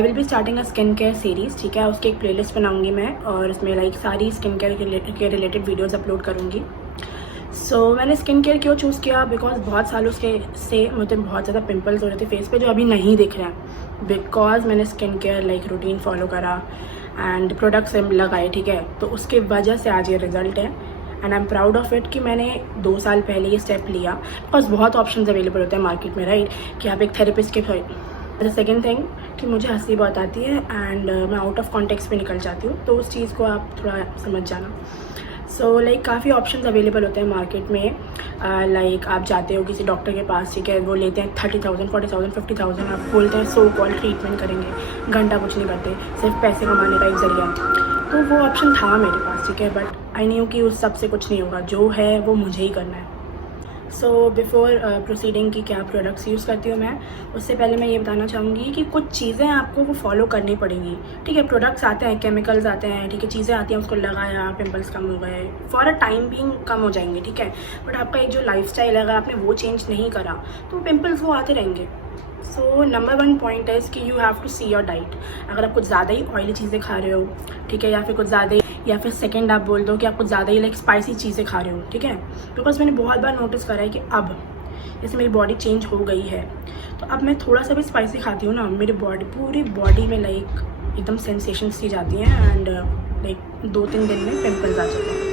I will be starting a skin care series, ठीक है। उसकी एक प्लेलिस्ट बनाऊंगी मैं और उसमें लाइक सारी स्किन केयर के रिलेटेड वीडियोस अपलोड करूंगी। मैंने स्किन केयर क्यों चूज़ किया, बिकॉज बहुत सालों से मुझे बहुत ज़्यादा पिंपल्स हो रहे थे फेस पे जो अभी नहीं दिख रहे हैं, बिकॉज मैंने skin care like routine follow करा एंड प्रोडक्ट्स लगाए, ठीक है। तो उसके वजह से आज ये रिज़ल्ट है and I am proud of it कि मैंने 2 साल पहले ये स्टेप लिया। बिकॉज बहुत ऑप्शन अवेलेबल होते हैं मार्केट में, राइट, कि आप एक थेरेपिस्ट के। द सेकेंड थिंग कि मुझे हंसी बहुत आती है एंड मैं आउट ऑफ कॉन्टेक्स्ट पे निकल जाती हूँ, तो उस चीज़ को आप थोड़ा समझ जाना। लाइक काफ़ी ऑप्शंस अवेलेबल होते हैं मार्केट में। लाइक आप जाते हो किसी डॉक्टर के पास, ठीक है, वो लेते हैं 30,000 40,000 50,000, आप बोलते हैं सो कॉल ट्रीटमेंट करेंगे, घंटा कुछ नहीं करते, सिर्फ पैसे कमाने का एक जरिया है। तो वो ऑप्शन था मेरे पास, ठीक है, बट आई न्यू कि उस सब से कुछ नहीं होगा, जो है वो मुझे ही करना है। बिफोर प्रोसीडिंग कि क्या प्रोडक्ट्स यूज़ करती हूँ मैं, उससे पहले मैं ये बताना चाहूँगी कि कुछ चीज़ें आपको वो फॉलो करनी पड़ेंगी, ठीक है। प्रोडक्ट्स आते हैं, केमिकल्स आते हैं, ठीक है, चीज़ें आती हैं, उसको लगाया, पिंपल्स कम हो गए, फॉर अ टाइम बीइंग कम हो जाएंगे, ठीक है। बट आपका एक जो लाइफस्टाइल है, अगर आपने वो चेंज नहीं करा तो पिंपल्स वो आते रहेंगे। नंबर 1 पॉइंट है कि you have to see your diet. अगर आप कुछ ज़्यादा ही ऑयली चीज़ें खा रहे हो, ठीक है, या फिर कुछ ज़्यादा ही, या फिर सेकंड आप बोल दो कि आप कुछ ज़्यादा ही लाइक स्पाइसी चीज़ें खा रहे हो, ठीक है। बिकॉज मैंने बहुत बार नोटिस करा है कि अब जैसे मेरी बॉडी चेंज हो गई है, तो अब मैं थोड़ा सा भी स्पाइसी खाती हूँ ना, मेरी पूरी बॉडी में लाइक एकदम सेंसेशन सी जाती हैं एंड लाइक 2-3 दिन में पिंपल्स आ जाते हैं।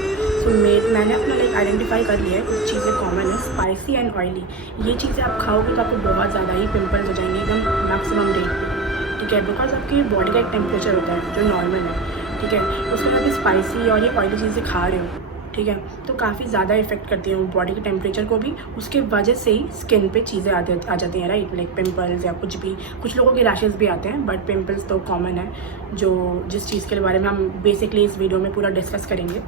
मैंने अपना लाइक आइडेंटिफाई कर लिया है कुछ चीज़ें कॉमन है, स्पाइसी एंड ऑयली। ये चीज़ें आप खाओगे तो आपको बहुत ज़्यादा ही पिंपल्स हो जाएंगे एकदम मैक्सिमम रेट पे, ठीक है। बिकॉज आपकी बॉडी का एक टेम्परेचर होता है जो नॉर्मल है, ठीक है, उसके बाद भी स्पाइसी और ये ऑयली चीज़ें खा रहे हो, ठीक है, तो काफ़ी ज़्यादा इफेक्ट करती है बॉडी के टेम्परेचर को भी। उसके वजह से ही स्किन पे चीज़ें आ जाती हैं, राइट, लाइक पिंपल्स या कुछ भी। कुछ लोगों के रैशेस भी आते हैं, बट पिंपल्स तो कॉमन है, जो जिस चीज़ के बारे में हम बेसिकली इस वीडियो में पूरा डिस्कस करेंगे।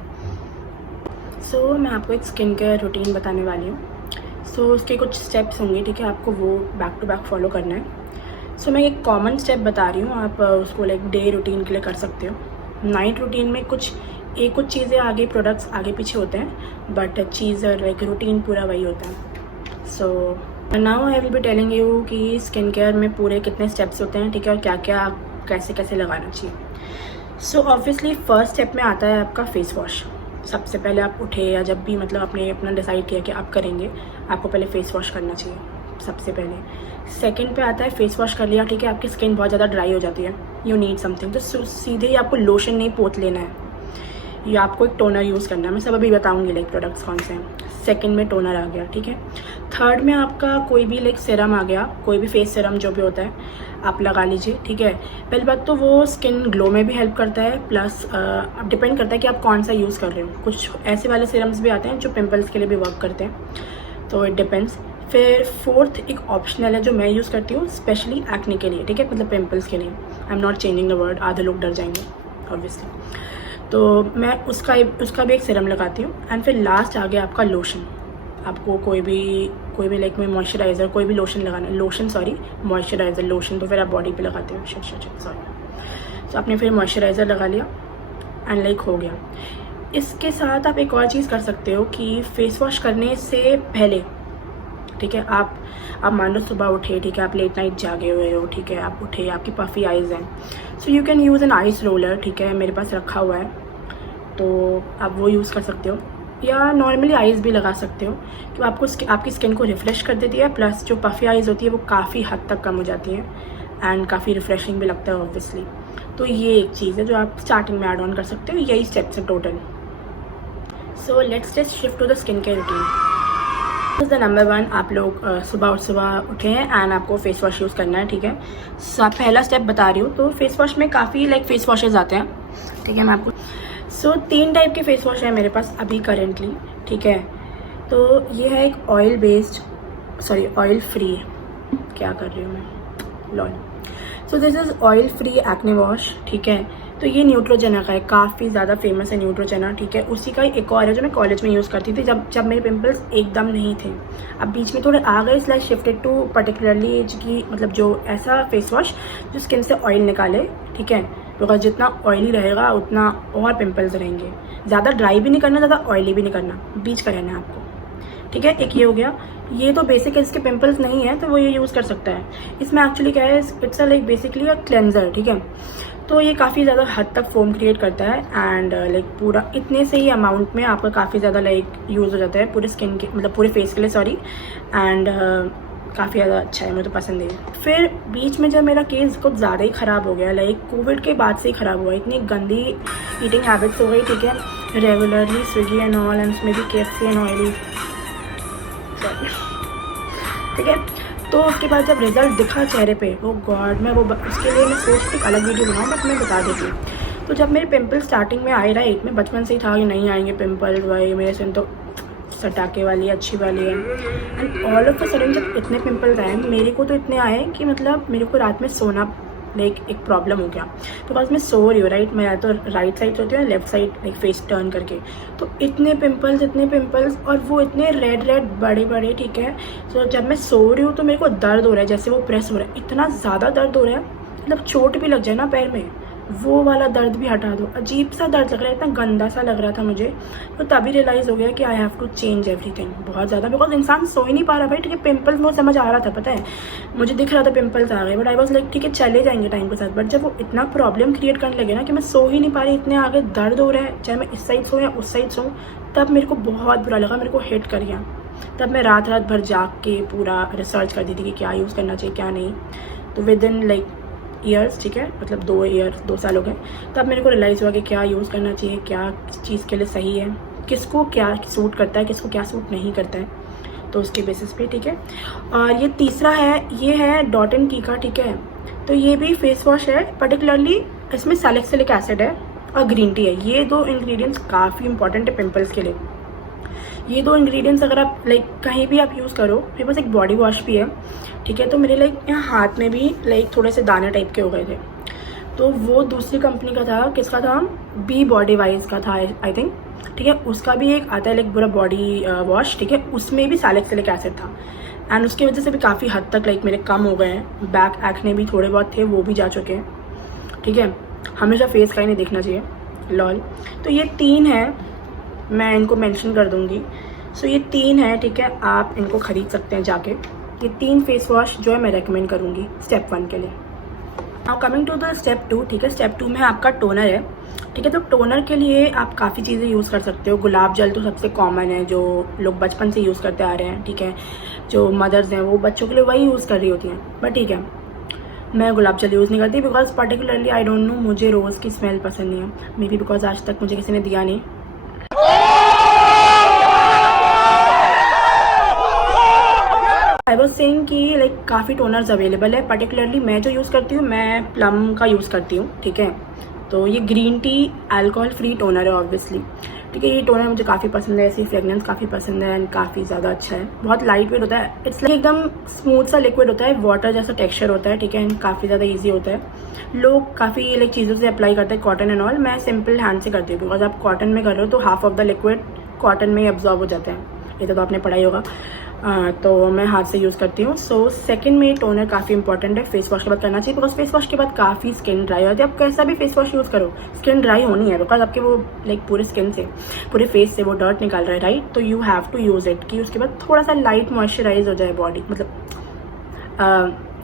मैं आपको एक स्किन केयर रूटीन बताने वाली हूँ। उसके कुछ स्टेप्स होंगे, ठीक है, आपको वो बैक टू बैक फॉलो करना है। मैं एक कॉमन स्टेप बता रही हूँ, आप उसको लाइक डे रूटीन के लिए कर सकते हो। नाइट रूटीन में कुछ चीज़ें आगे, प्रोडक्ट्स आगे पीछे होते हैं, बट चीज़ लाइक रूटीन पूरा वही होता है। Now I will be telling you कि स्किन केयर में पूरे कितने स्टेप्स होते हैं, ठीक है, और क्या क्या कैसे कैसे लगाना चाहिए। ऑब्वियसली फर्स्ट स्टेप में आता है आपका फेस वॉश। सबसे पहले आप उठे या जब भी मतलब आपने अपना डिसाइड किया कि आप करेंगे, आपको पहले फेस वॉश करना चाहिए सबसे पहले। सेकंड पे आता है फेस वॉश कर लिया, ठीक है, आपकी स्किन बहुत ज़्यादा ड्राई हो जाती है, यू नीड समथिंग, तो सीधे ही आपको लोशन नहीं पोत लेना है, या आपको एक टोनर यूज़ करना है। मैं सब अभी बताऊंगी लाइक प्रोडक्ट्स कौन से हैं। सेकंड में टोनर आ गया, ठीक है। थर्ड में आपका कोई भी लाइक सीरम आ गया, कोई भी फेस सीरम जो भी होता है आप लगा लीजिए, ठीक है। पहली बात तो वो स्किन ग्लो में भी हेल्प करता है, प्लस अब डिपेंड करता है कि आप कौन सा यूज़ कर रहे हो। कुछ ऐसे वाले सीरम्स भी आते हैं जो पिंपल्स के लिए भी वर्क करते हैं, तो इट डिपेंड्स। फिर फोर्थ एक ऑप्शनल है जो मैं यूज़ करती हूँ स्पेशली एक्ने के लिए, ठीक है, मतलब पिंपल्स के लिए। I am not changing the word, आधे लोग डर जाएंगे ऑब्वियसली। तो मैं उसका भी एक सीरम लगाती हूँ। एंड फिर लास्ट आ गया आपका लोशन। आपको कोई भी लाइक में मॉइस्चराइज़र, कोई भी लोशन लगाना, मॉइस्चराइज़र, लोशन तो फिर आप बॉडी पे लगाते हो, सॉरी। आपने फिर मॉइस्चराइज़र लगा लिया एंड लाइक हो गया। इसके साथ आप एक और चीज़ कर सकते हो कि फेस वॉश करने से पहले, ठीक है, आप मान लो सुबह उठे, ठीक है, आप लेट नाइट जागे हुए हो, ठीक है, आप उठे, आपकी पफ़ी आइज़ हैं, you can use an ice roller, ठीक है, मेरे पास रखा हुआ है, तो आप वो यूज़ कर सकते हो, या नॉर्मली आइज़ भी लगा सकते हो, कि आपको आपकी स्किन को रिफ़्रेश कर देती है, प्लस जो पफ़ी आइज़ होती है वो काफ़ी हद तक कम हो जाती है एंड काफ़ी रिफ़्रेशिंग भी लगता है ऑब्वियसली। तो ये एक चीज़ है जो आप स्टार्टिंग में ऐड ऑन कर सकते हो। यही स्टेप्स है total. Let's just shift to the skin care routine. The number 1, आप लोग सुबह उठे हैं एंड आपको फेस वॉश यूज़ करना है, ठीक है। पहला स्टेप बता रही हूँ। तो फेस वॉश में काफ़ी लाइक फेस वॉशेज़ आते हैं, ठीक है, मैं आपको 3 टाइप के फेस वॉश है मेरे पास अभी करेंटली, ठीक है। तो ये है एक ऑयल फ्री, क्या कर रही हूँ मैं, lol. This is oil free acne wash, ठीक है। तो ये न्यूट्रोजेना का है, काफ़ी ज़्यादा फेमस है न्यूट्रोजेना, ठीक है। उसी का एक और है जो मैं कॉलेज में यूज़ करती थी जब मेरे पिंपल्स एकदम नहीं थे। अब बीच में थोड़े आ गए, इसलिए शिफ्टेड टू पर्टिकुलरली की मतलब जो ऐसा फेस वॉश जो स्किन से ऑयल निकाले, ठीक है। बिकॉज जितना ऑयली रहेगा उतना और पिंपल्स रहेंगे। ज़्यादा ड्राई भी नहीं करना, ज़्यादा ऑयली भी नहीं करना, बीच का रहना है आपको, ठीक है। एक ये हो गया। ये तो बेसिक है, इसके पिंपल्स नहीं है तो वो ये यूज़ कर सकता है। इसमें एक्चुअली क्या है, it's like basically a cleanser, ठीक है। तो ये काफ़ी ज़्यादा हद तक फोम क्रिएट करता है एंड लाइक पूरा इतने से ही अमाउंट में आपका काफ़ी ज़्यादा लाइक यूज़ हो जाता है पूरे स्किन के, मतलब पूरे फेस के लिए, सॉरी। एंड काफ़ी ज़्यादा अच्छा है, मुझे तो पसंद है। फिर बीच में जब मेरा केस कुछ ज़्यादा ही ख़राब हो गया, लाइक कोविड के बाद से ही ख़राब हुआ, इतनी गंदी ईटिंग हैबिट्स हो गई, ठीक है, regularly Swiggy and all and उसमें भी KFC एंड ऑयली, ठीक है। तो उसके बाद जब रिजल्ट दिखा चेहरे पे, वो गॉड, मैं वो उसके लिए मैं सोचती एक अलग वीडियो बनाऊँ, बट मैं बता देती हूँ। तो जब मेरे पिंपल स्टार्टिंग में आए, राइट, में बचपन से ही था कि नहीं आएंगे पिंपल, वही मेरे से तो सटाके वाली अच्छी वाली है, and all of the sudden जब इतने पिंपल्स आए, मेरे को तो इतने आए कि मतलब मेरे को रात में सोना लाइक एक प्रॉब्लम हो गया, बिकॉज मैं सो रही हूँ, राइट, मैं या तो राइट साइड सोती हूँ, left side like face turn करके, तो इतने पिंपल्स और वो इतने रेड बड़े बड़े, ठीक है। तो जब मैं सो रही हूँ तो मेरे को दर्द हो रहा है, जैसे वो प्रेस हो रहा है, इतना ज़्यादा दर्द हो रहा है, मतलब चोट भी लग जाए ना पैर में, वो वाला दर्द भी हटा दो, अजीब सा दर्द लग रहा है, इतना गंदा सा लग रहा था मुझे। तो तभी रियलाइज़ हो गया कि I have to change everything, बहुत ज़्यादा, बिकॉज इंसान सो ही नहीं पा रहा भाई, ठीक है। पिंपल्स वो समझ आ रहा था, पता है, मुझे दिख रहा था पिंपल्स आ गए, बट आई वॉज लाइक ठीक है चले जाएंगे टाइम के साथ, बट जब वो इतना प्रॉब्लम क्रिएट करने लगे ना कि मैं सो ही नहीं पा रही, इतने आगे दर्द हो रहा है, चाहे मैं इस साइड सोऊँ या उस साइड सोऊँ, तब मेरे को बहुत बुरा लगा, मेरे को हिट कर गया। तब मैं रात भर जाग के पूरा रिसर्च करती थी कि क्या यूज़ करना चाहिए क्या नहीं। तो विद इन लाइक ईयर्स, ठीक है, मतलब 2 साल हो गए, तब मेरे को रियलाइज़ हुआ कि क्या यूज़ करना चाहिए, क्या चीज़ के लिए सही है, किसको क्या सूट करता है, किसको क्या सूट नहीं करता है, तो उसके बेसिस पे, ठीक है। और ये तीसरा है, ये है डॉट एंड की का, ठीक है। तो ये भी फेस वॉश है, पर्टिकुलरली इसमें सैलिसिलिक एसिड है और ग्रीन टी है। ये 2 इंग्रेडिएंट्स काफ़ी इंपॉर्टेंट है पिंपल्स के लिए। ये 2 इंग्रेडिएंट्स अगर आप लाइक कहीं भी आप यूज़ करो, मेरे पास एक बॉडी वॉश भी है, ठीक है। तो मेरे लाइक यहाँ हाथ में भी लाइक थोड़े से दाने टाइप के हो गए थे, तो वो दूसरी कंपनी का था, किसका था, बी बॉडी वाइज का था आई थिंक, ठीक है। उसका भी एक आता है लाइक पूरा बॉडी वॉश, ठीक है, उसमें भी सैलिसिलिक एसिड था, एंड उसकी वजह से भी काफ़ी हद तक लाइक मेरे कम हो गए हैं, बैक एक्ने भी थोड़े बहुत थे, वो भी जा चुके हैं, ठीक है। हमेशा फेस का ही नहीं देखना चाहिए, लॉल। तो ये 3 है, मैं इनको मेंशन कर दूंगी। सो ये 3 है, ठीक है, आप इनको ख़रीद सकते हैं जाके। ये 3 फेस वॉश जो है मैं रेकमेंड करूँगी स्टेप 1 के लिए। Now coming to the step 2, ठीक है। स्टेप 2 में आपका टोनर है, ठीक है। तो टोनर के लिए आप काफ़ी चीज़ें यूज़ कर सकते हो। गुलाब जल तो सबसे कॉमन है, जो लोग बचपन से यूज़ करते आ रहे हैं, ठीक है। जो मदर्स हैं वो बच्चों के लिए वही यूज़ कर रही होती हैं, बट ठीक है, मैं गुलाब जल यूज़ नहीं करती, because particularly I don't know, मुझे रोज़ की स्मेल पसंद नहीं है, मे बी बिकॉज आज तक मुझे किसी ने दिया नहीं। आई वॉज सेइंग कि लाइक काफ़ी टोनर्स अवेलेबल है, पर्टिकुलरली मैं जो यूज़ करती हूँ, मैं प्लम का यूज़ करती हूँ, ठीक है। तो ये green tea alcohol free toner है ऑब्वियसली, ठीक है। ये टोनर मुझे काफ़ी पसंद है, इसकी फ्रेगनेंस काफ़ी पसंद है एंड काफ़ी ज़्यादा अच्छा है, बहुत लाइट वेट होता है, इट्स लाइक एकदम स्मूथ सा लिक्विड होता है, वाटर जैसा टेक्सचर होता है, ठीक है, एंड काफ़ी ज़्यादा ईजी होता है। लोग काफ़ी लाइक चीज़ों से अप्लाई करते हैं, कॉटन एंड ऑल, मैं सिंपल हैंड से करती हूँ, बिकॉज आप कॉटन में कर रहे हो तो half of the liquid cotton में ही अब्जॉर्ब हो जाता है, ये तो आपने पढ़ा ही होगा। तो मैं हाथ से यूज़ करती हूँ। सो सेकंड में टोनर काफ़ी इंपॉर्टेंट है, फेस वॉश के बाद करना चाहिए, बिकॉज फेस वॉश के बाद काफ़ी स्किन ड्राई होती है। आप कैसा भी फेस वॉश यूज़ करो, स्किन ड्राई होनी है, बिकॉज आपके वो लाइक पूरे स्किन से, पूरे फेस से वो डर्ट निकाल रहा है, राइट। तो you have to use it कि उसके बाद थोड़ा सा लाइट मॉइस्चराइज हो जाए बॉडी, मतलब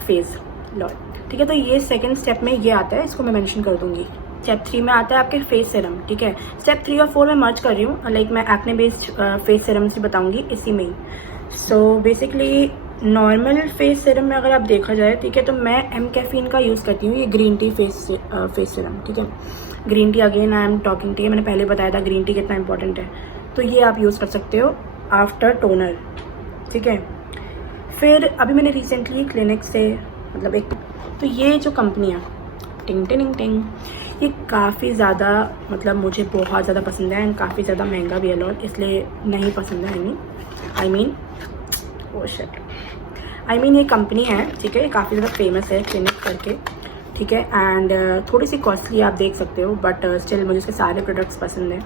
फेस लॉ, ठीक है। तो ये सेकेंड स्टेप में ये आता है, इसको मैं मैंशन कर दूंगी। स्टेप 3 में आता है आपके फेस सीरम, ठीक है। स्टेप 3 और 4 में मर्ज कर रही हूँ, लाइक मैं एक्ने बेस्ड फेस सीरम से बताऊंगी इसी में ही। So basically normal face serum में अगर आप देखा जाए, ठीक है, तो मैं एम कैफीन का यूज़ करती हूँ, ये ग्रीन टी फेस सीरम, ठीक है। Green tea again I am talking T, मैंने पहले बताया था ग्रीन टी कितना इंपॉर्टेंट है, तो ये आप यूज़ कर सकते हो आफ्टर टोनर, ठीक है। फिर अभी मैंने रिसेंटली क्लिनिक से मतलब एक, तो ये जो कंपनी है टिंग टिंग टिंग, ये काफ़ी ज़्यादा मतलब मुझे बहुत ज़्यादा पसंद है एंड काफ़ी ज़्यादा महंगा भी है लॉट, इसलिए नहीं पसंद है। आई मीन ये कंपनी है, ठीक है, ये काफ़ी ज़्यादा फेमस है क्लिनिक करके, ठीक है, एंड थोड़ी सी कॉस्टली आप देख सकते हो, बट स्टिल मुझे उसके सारे प्रोडक्ट्स पसंद हैं,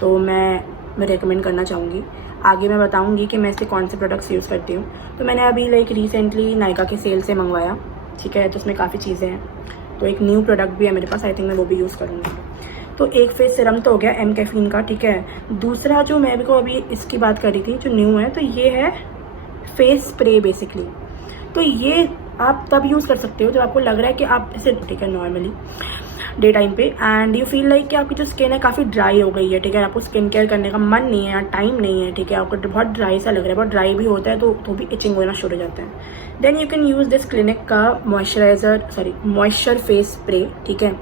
तो मैं रेकमेंड करना चाहूँगी। आगे मैं बताऊँगी कि मैं इसके कौन से प्रोडक्ट्स यूज़ करती हूँ। तो मैंने अभी लाइक रिसेंटली नायका के सेल से मंगवाया, ठीक है, तो उसमें काफ़ी चीज़ें हैं, तो एक न्यू प्रोडक्ट भी है मेरे पास, आई थिंक मैं वो भी यूज़ करूँगी। तो एक फेस सीरम तो हो गया एम कैफीन का, ठीक है। दूसरा जो मैं भी को अभी इसकी बात कर रही थी जो न्यू है, तो ये है फेस स्प्रे बेसिकली। तो ये आप तब यूज़ कर सकते हो जब आपको लग रहा है कि आप इसे, ठीक है, नॉर्मली डे टाइम पे एंड यू फील लाइक कि आपकी जो स्किन है काफ़ी ड्राई हो गई है, ठीक है, आपको स्किन केयर करने का मन नहीं है या टाइम नहीं है, ठीक है, आपको बहुत ड्राई सा लग रहा है, बहुत ड्राई भी होता है तो भी इचिंग होना शुरू हो जाता है। Then you can use this Clinique का मॉइस्चर फेस स्प्रे, ठीक है,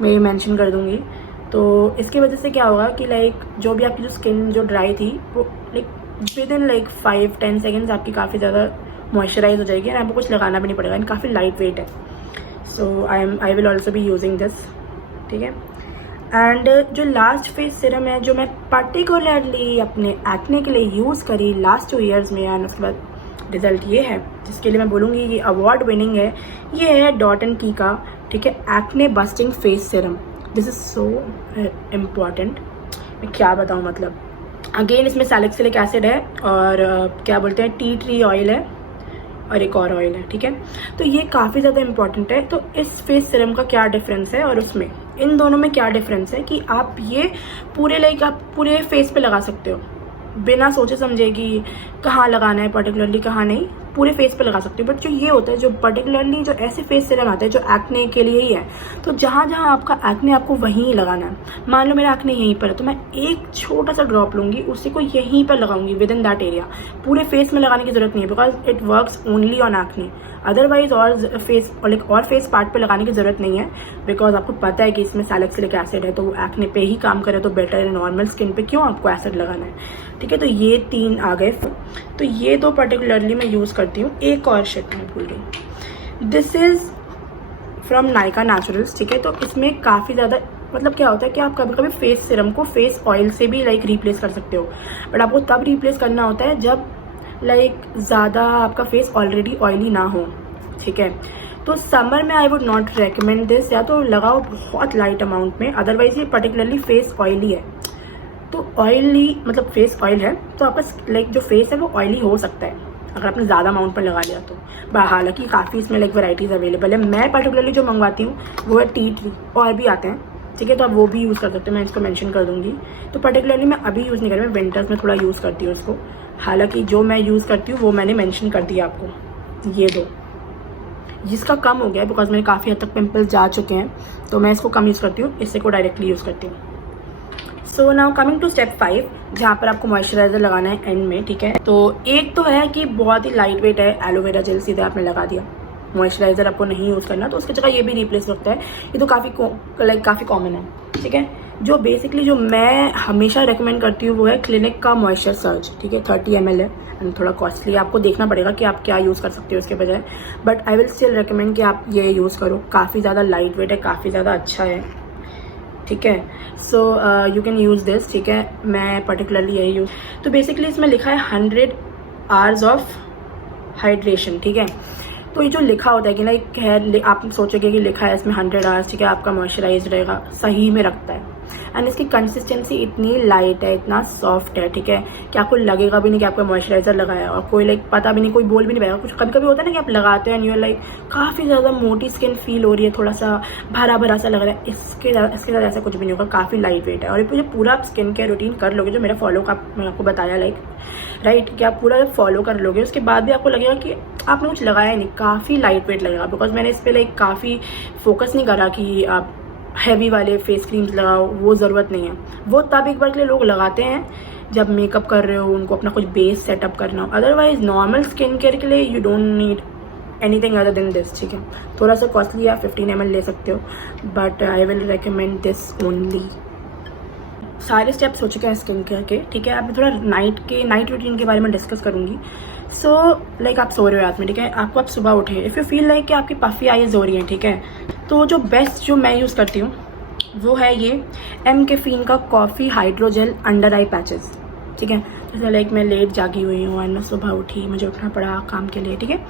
मैं ये मैंशन कर दूँगी। तो इसकी वजह से क्या होगा कि लाइक जो भी आपकी जो स्किन जो ड्राई थी वो like with in like 5-10 seconds आपकी काफ़ी ज़्यादा मॉइस्चराइज हो जाएगी एंड आपको कुछ लगाना भी नहीं पड़ेगा एंड काफ़ी लाइट वेट है। So I will also be using this, ठीक है। एंड जो लास्ट फेस सिरम है जो मैं पर्टिकुलरली अपने एक्ने के लिए यूज़ करी लास्ट 2 ईयर्स में एंड उसके बाद रिजल्ट ये है जिसके लिए मैं बोलूँगी ये अवार्ड विनिंग है, ये है डॉट एंड की का, ठीक है, acne busting face serum. This is so important, मैं क्या बताऊँ, मतलब अगेन इसमें सैलिसिलिक एसिड है और क्या बोलते हैं टी ट्री ऑयल है और एक और ऑयल है, ठीक है। तो ये काफ़ी ज़्यादा इंपॉर्टेंट है। तो इस फेस सिरम का क्या डिफरेंस है और उसमें इन दोनों में क्या डिफरेंस है कि आप ये पूरे लाइक आप पूरे फेस पे लगा सकते हो बिना सोचे समझे कि कहाँ लगाना है पर्टिकुलरली कहाँ नहीं, पूरे फेस पे लगा सकते हो। बट जो ये होता है जो पर्टिकुलरली जो ऐसे फेस सिरम आते हैं जो एक्ने के लिए ही है, तो जहाँ जहाँ आपका एक्ने आपको वहीं लगाना है। मान लो मेरा एक्ने यहीं पर है तो मैं एक छोटा सा ड्रॉप लूँगी, उसी को यहीं पर लगाऊंगी विद इन दैट एरिया, पूरे फेस में लगाने की जरूरत नहीं है because it works only on acne. Otherwise और फेस पार्ट पे लगाने की जरूरत नहीं है बिकॉज आपको पता है कि इसमें सैलिसिलिक एसिड है तो वो एक्ने पे ही काम करे तो बेटर है, नॉर्मल स्किन पे क्यों आपको एसिड लगाना है, ठीक है। तो ये 3 आ गए। तो ये 2 पर्टिकुलरली मैं यूज़ करती हूँ। एक और शिट मैं भूल गई, this is from Nykaa naturals, ठीक है। तो इसमें काफ़ी ज़्यादा मतलब क्या होता है कि आप कभी कभी फेस सिरम को फेस ऑयल से भी लाइक रिप्लेस कर सकते हो, बट आपको तब रिप्लेस करना होता है जब लाइक ज़्यादा आपका फेस ऑलरेडी ऑयली ना हो, ठीक है। तो समर में आई वुड नॉट रेकमेंड दिस, या तो लगाओ बहुत लाइट अमाउंट में, अदरवाइज ये पर्टिकुलरली फेस ऑयली है। तो ऑयली मतलब फेस ऑयल है तो आपका लाइक जो फेस है वो ऑयली हो सकता है अगर आपने ज़्यादा अमाउंट पर लगा लिया तो। हालांकि काफ़ी इसमें लाइक वैराइटीज़ अवेलेबल है। मैं पर्टिकुलरली जो मंगवाती हूँ वो है टी ट्री, और भी आते हैं, ठीक है, तो आप वो भी यूज़ कर सकते हैं, मैं इसको मेंशन कर दूँगी। तो पर्टिकुलरली मैं अभी यूज़ नहीं कर रही, मैं विंटर्स में थोड़ा यूज़ करती हूँ इसको। हालांकि जो मैं यूज़ करती हूँ वो मैंने मेंशन कर दिया आपको, ये 2 जिसका कम हो गया बिकॉज मेरे काफ़ी हद तक पिंपल्स जा चुके हैं तो मैं इसको कम यूज़ करती हूँ, इससे को डायरेक्टली यूज़ करती हूँ। So now coming to step 5 जहाँ पर आपको मॉइस्चराइजर लगाना है एंड में, ठीक है। तो एक तो है कि बहुत ही लाइट वेट है, एलोवेरा जेल सीधे आपने लगा दिया, मॉइस्चराइजर आपको नहीं यूज़ करना तो उसकी जगह ये भी रिप्लेस होता है। ये तो काफ़ी कॉमन है, ठीक है। जो बेसिकली जो मैं हमेशा रेकमेंड करती हूँ वो है क्लिनिक का मॉइस्चर सर्ज, ठीक है, 30 ml है एंड थोड़ा कॉस्टली है, आपको देखना पड़ेगा कि आप क्या यूज़ कर सकते हो उसके बजाय, but I will still recommend कि आप ये यूज़ करो। काफ़ी ज़्यादा लाइट वेट है, काफ़ी ज़्यादा अच्छा है, ठीक है। So you can use this, ठीक है, मैं पर्टिकुलरली यही यूज़। तो बेसिकली इसमें लिखा है 100 आवर्स ऑफ हाइड्रेशन, ठीक है। तो ये जो लिखा होता है कि लाइक है, आप सोचोगे कि लिखा है इसमें 100 आवर्स, ठीक है, आपका मॉइस्चराइज रहेगा, सही में रखता है। एंड इसकी कंसिस्टेंसी इतनी लाइट है, इतना सॉफ्ट है, ठीक है, कि आपको लगेगा भी नहीं कि आपका मॉइस्चराइजर लगाया और कोई लाइक पता भी नहीं, कोई बोल भी नहीं पाएगा। कुछ कभी कभी होता है ना कि आप लगाते हैं एंड यू लाइक काफ़ी ज़्यादा मोटी स्किन फील हो रही है, थोड़ा सा भरा भरा सा लग रहा है, इसके साथ ऐसा कुछ भी नहीं होगा, काफ़ी लाइट वेट है। और ये पूरा आप स्किन केयर रूटीन कर लोगे जो मेरा मैंने आपको बताया लाइक राइट, कि आप पूरा फॉलो कर लोगे उसके बाद भी आपको लगेगा कि आपने कुछ लगाया नहीं, काफ़ी लाइट वेट लगेगा। बिकॉज मैंने इस पर लाइक काफ़ी फोकस नहीं करा कि आप हैवी वाले फेस क्रीम्स लगाओ, वो ज़रूरत नहीं है। वो तब एक बार के लिए लोग लगाते हैं जब मेकअप कर रहे हो, उनको अपना कुछ बेस सेटअप करना हो, अदरवाइज नॉर्मल स्किन केयर के लिए you don't need anything other than this, ठीक है। थोड़ा सा कॉस्टली है, 15 ml ले सकते हो, but I will recommend this only. सारे स्टेप्स हो चुके हैं स्किन केयर के, ठीक है। अब थोड़ा नाइट रूटीन के बारे में डिस्कस करूंगी। सो लाइक आप सो रहे हो रात में, ठीक है, आपको आप सुबह उठे, इफ़ यू फील लाइक कि आपकी पफी आईज हो रही हैं, ठीक है, तो जो बेस्ट जो मैं यूज़ करती हूँ वो है ये एम कैफीन का कॉफ़ी हाइड्रोजेल अंडर आई पैचेस, ठीक है। जैसे लाइक मैं लेट जागी हुई हूँ एंड मैं सुबह उठी, मुझे उठना पड़ा काम के लिए, ठीक है।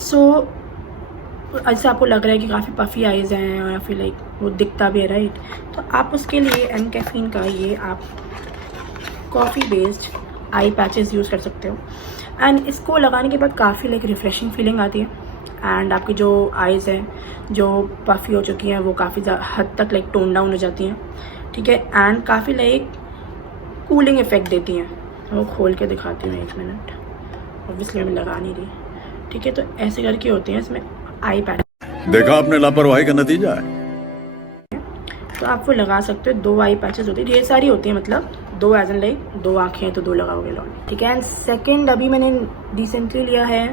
सो ऐसे आपको लग रहा है कि काफ़ी पफी आइज़ हैं या फिर लाइक वो दिखता भी है, राइट, तो आप उसके लिए एम कैफीन का ये आप coffee based I patches use कर सकते हो। एंड इसको लगाने के बाद काफ़ी लाइक रिफ्रेशिंग फीलिंग आती है एंड आपकी जो आइज़ हैं जो पफी हो चुकी हैं वो काफ़ी हद तक लाइक टोन डाउन हो जाती हैं, ठीक है, एंड काफ़ी लाइक कूलिंग इफेक्ट देती हैं। वो खोल के दिखाती हूँ, 1 मिनट। ऑब्वियसली मैं लगा नहीं रही, ठीक है। तो ऐसे करके होते हैं, इसमें आई पैच, देखा आपने लापरवाही का नतीजा है। तो आप वो लगा सकते हो। 2 आई पैचेस होती है, ढेर सारी होती है, मतलब 2 एज एन लाइक 2 आँखें हैं तो 2 लगाओगे लॉल, ठीक है। एंड सेकेंड अभी मैंने रिसेंटली लिया है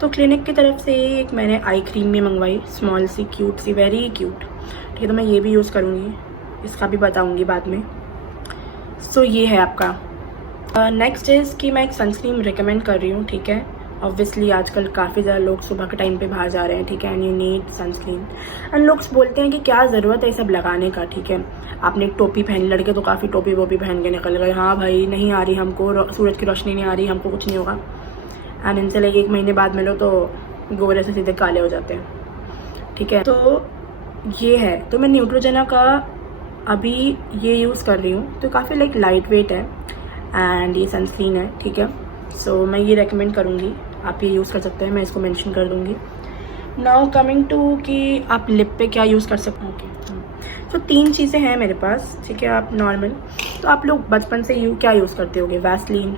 तो क्लिनिक की तरफ से एक मैंने आई क्रीम भी मंगवाई, स्मॉल सी क्यूट सी, वेरी क्यूट, ठीक है। तो मैं ये भी यूज़ करूँगी, इसका भी बताऊँगी बाद में। सो ये है आपका। नेक्स्ट इज़ कि मैं एक सनस्क्रीन रिकमेंड कर रही हूँ, ठीक है। ऑब्वियसली आजकल काफ़ी ज़्यादा लोग सुबह के टाइम पे बाहर जा रहे हैं, ठीक है, and you need sunscreen. And लोग बोलते हैं कि क्या ज़रूरत है ये सब लगाने का, ठीक है। आपने एक टोपी पहन, लड़के तो काफ़ी टोपी वोपी पहन के निकल गए, हाँ भाई नहीं आ रही हमको, सूरज की रोशनी नहीं आ रही, हमको कुछ नहीं होगा। एंड इनसे लाइक 1 महीने बाद मिलो तो गोरे से सीधे काले हो जाते हैं, ठीक है। तो ये है, तो मैं न्यूट्रोजेना का अभी ये यूज़ कर रही हूँ, तो काफ़ी लाइक लाइट वेट है एंड ये सनस्क्रीन है, ठीक है। सो मैं ये रेकमेंड करूँगी, आप ये यूज़ कर सकते हैं, मैं इसको मेंशन कर दूँगी। नाउ कमिंग टू कि आप लिप पे क्या यूज़ कर सकते हो, ओके। तो 3 चीज़ें हैं मेरे पास, ठीक है। आप नॉर्मल, तो आप लोग बचपन से क्या यूज़ करते होगे, वैसलीन।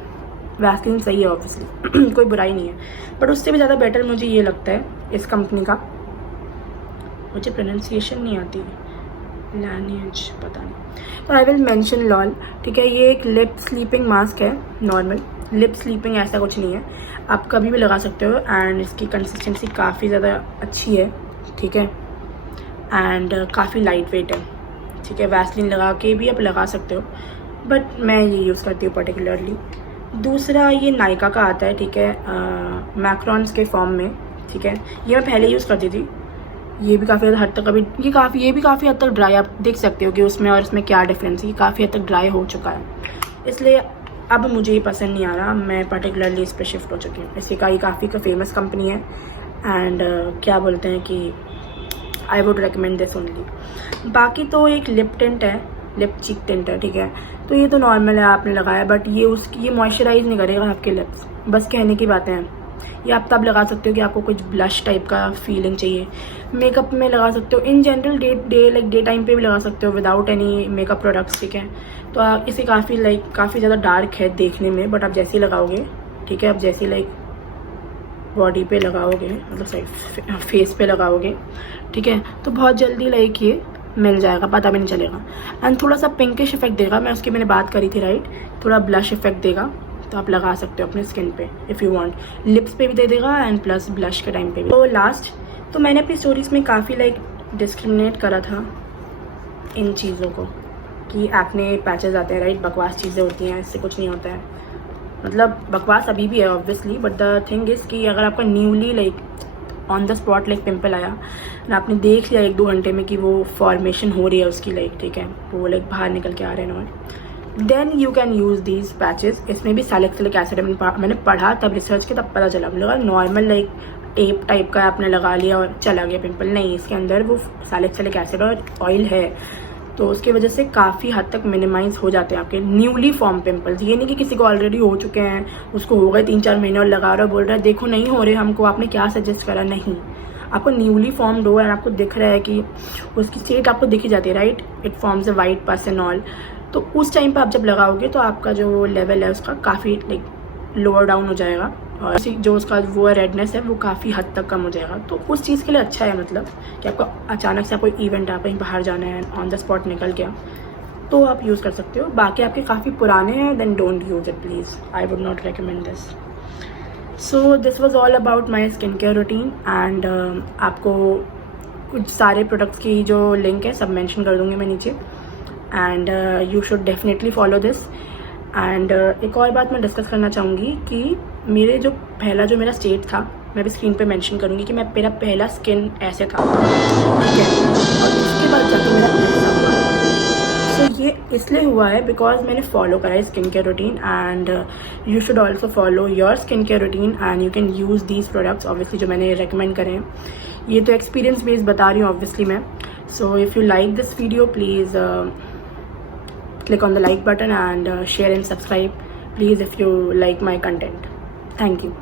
वैसलीन सही है ऑब्वियसली कोई बुराई नहीं है, बट उससे भी ज़्यादा बेटर मुझे ये लगता है इस कंपनी का, मुझे प्रोनाउंसिएशन नहीं आती, लैनिएज पता नहीं, तो आई विल मेंशन लॉल, ठीक है। ये एक लिप स्लीपिंग मास्क है, नॉर्मल लिप स्लीपिंग ऐसा कुछ नहीं है, आप कभी भी लगा सकते हो। एंड इसकी कंसिस्टेंसी काफ़ी ज़्यादा अच्छी है, ठीक है, एंड काफ़ी लाइट वेट है, ठीक है। वैसलीन लगा के भी आप लगा सकते हो, बट मैं ये यूज़ करती हूँ पर्टिकुलरली। दूसरा ये नायका का आता है, ठीक है, मैक्रॉन्स के फॉर्म में, ठीक है। ये मैं पहले यूज़ करती थी, ये भी काफ़ी हद तक अभी ये भी काफ़ी हद तक ड्राई, आप देख सकते हो कि उसमें और इसमें क्या डिफरेंस है, ये काफ़ी हद तक ड्राई हो चुका है, इसलिए अब मुझे ये पसंद नहीं आ रहा, मैं पर्टिकुलरली इस पर शिफ्ट हो चुकी हूँ। इसकी का ये काफ़ी फेमस कंपनी है एंड क्या बोलते हैं कि I would recommend this only. बाकी तो एक लिप टिंट है, लिप चीक टिंट है, ठीक है। तो ये तो नॉर्मल है, आपने लगाया, बट ये मॉइस्चराइज नहीं करेगा आपके लिप्स, बस कहने की बातें हैं। ये आप तब लगा सकते हो कि आपको कुछ ब्लश टाइप का फीलिंग चाहिए, मेकअप में लगा सकते हो, इन जनरल डे टाइम पे भी लगा सकते हो विदाउट एनी मेकअप प्रोडक्ट्स, ठीक है। तो आप इसे काफ़ी ज़्यादा डार्क है देखने में, बट आप जैसे ही लगाओगे, ठीक है, आप जैसे लाइक बॉडी पे लगाओगे, मतलब फेस पे लगाओगे, ठीक है, तो बहुत जल्दी लाइक ये मिल जाएगा, पता भी नहीं चलेगा। एंड थोड़ा सा पिंकिश इफेक्ट देगा, मैंने बात करी थी राइट, थोड़ा ब्लश इफेक्ट देगा, तो आप लगा सकते हो अपने स्किन पे इफ़ यू वांट, लिप्स पे भी दे देगा एंड प्लस ब्लश के टाइम पे भी। तो लास्ट, तो मैंने अपनी स्टोरीज में काफ़ी लाइक डिस्क्रिमिनेट करा था इन चीज़ों को कि एक्ने पैचेस आते हैं राइट, बकवास चीज़ें होती हैं, इससे कुछ नहीं होता है, मतलब बकवास अभी भी है obviously, but the thing is कि अगर आपका newly like on the spot like pimple आया और आपने देख लिया 1-2 घंटे में कि वो फॉर्मेशन हो रही है उसकी लाइक, ठीक है, वो लाइक बाहर निकल के आ रहे हैं, then you can use these patches. इसमें भी सैलिसिलिक एसिड मैंने पढ़ा तब रिसर्च के, तब पता चला, मुझे लगा नॉर्मल लाइक टेप टाइप का आपने लगा लिया और चला गया पिंपल, नहीं, इसके अंदर वो सैलिसिलिक एसिड और ऑयल है, तो उसकी वजह से काफ़ी हद तक मिनिमाइज हो जाते हैं आपके न्यूली फॉर्म पिंपल्स। ये नहीं कि किसी को ऑलरेडी हो चुके हैं, उसको हो गए 3-4 महीने और लगा रहा है, बोल रहा है देखो नहीं हो रहे हमको, आपने क्या सजेस्ट करा, नहीं, आपको न्यूली फॉर्म्ड हो एंड आपको दिख रहा है कि उसकी स्टेट आपको दिखी जाती है right, it forms a white पस एंड ऑल, तो उस टाइम पे आप जब लगाओगे तो आपका जो लेवल है उसका काफ़ी लाइक लोअर डाउन हो जाएगा और जो उसका वो रेडनेस है वो काफ़ी हद तक कम हो जाएगा। तो उस चीज़ के लिए अच्छा है, मतलब कि आपको अचानक से कोई इवेंट है, कहीं बाहर जाना है, ऑन द स्पॉट निकल गया, तो आप यूज़ कर सकते हो। बाकी आपके काफ़ी पुराने हैं, then don't use it please, I would not recommend this. So this was all about my skin care routine and आपको कुछ सारे प्रोडक्ट्स की जो लिंक है सब मेंशन कर दूँगी मैं नीचे, and you should definitely follow this. And एक और बात मैं डिस्कस करना चाहूँगी कि मेरे जो मेरा स्टेट था, मैं भी स्क्रीन पे मेंशन करूँगी कि मेरा पहला स्किन ऐसे था, ठीक है, और उसके बाद जाकर मेरा ऐसा हुआ। तो ये इसलिए हुआ है बिकॉज मैंने फॉलो करा है skin care routine, and you should also follow your skin care routine and you can use these products obviously जो मैंने रिकमेंड करे हैं। ये तो एक्सपीरियंस बेस्ड बता रही हूँ ऑब्वियसली मैं। So if you like this video please click on the like button and share and subscribe please if you like my content. Thank you.